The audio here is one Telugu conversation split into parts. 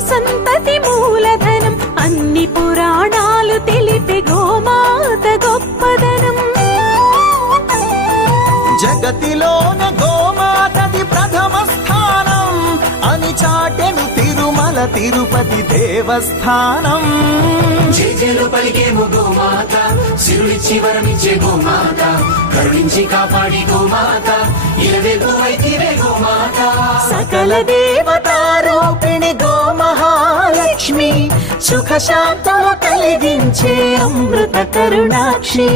సంతతి మూలధనం అన్ని పురాణాలు తెలిపే గోమాత గొప్పదనం. జగతిలోన గోమాతది ప్రథమ స్థానం అని చాటెను తిరుమల తిరుపతి దేవస్థానం. జేజేలు పలికేము గోమాత సిరులిచ్చి వరమిచ్చే గోమాత కరుణించి కాపాడి గోమాత వైతివే గోమాత. సకల దేవతారూపిణి లక్ష్మి సుఖ శాంతము కలిగించే అమృత కరుణాక్షి.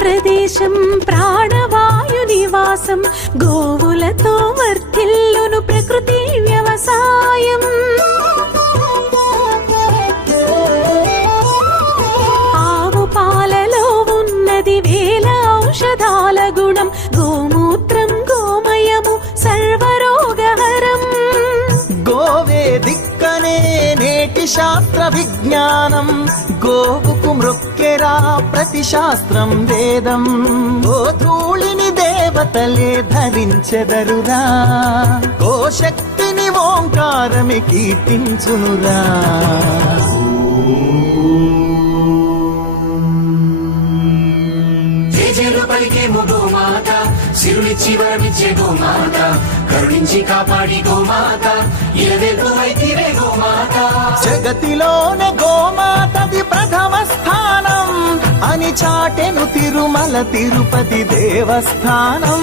ప్రదేశం ప్రాణవాయు నివాసం. గోవులతో వర్తిల్లును ప్రకృతి వ్యవసాయం. ఆవు పాలలో ఉన్నది వేల ఔషధాల గుణం. గోమూత్రం గోమయము సర్వరోగహరం. గోవే దిక్కనే నేటి శాస్త్ర విజ్ఞానం గోవుకు మృక్కెరా ప్రతి శాస్త్రం వేదం. ఓ ధూళిని దేవతలే ధరించెదరురా. ఓ శక్తిని ఓంకారమి కీర్తించునురా. గోమాత సిరులిచ్చి వరమిచ్చే గోమాత కరుణించి కాపాడి గోమాత వైతివే గోమాత జగతిలోనే గోమాతది ప్రథమ చాటెను తిరుమల తిరుపతి దేవస్థానం.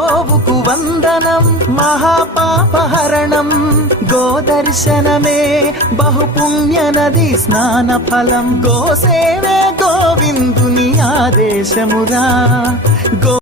గోవుకు వందనం మహాపాపహరణం గోదర్శనమే బహుపుణ్య నది స్నాన ఫలం గోసేవే గోవిందుని ఆదేశమురా. గో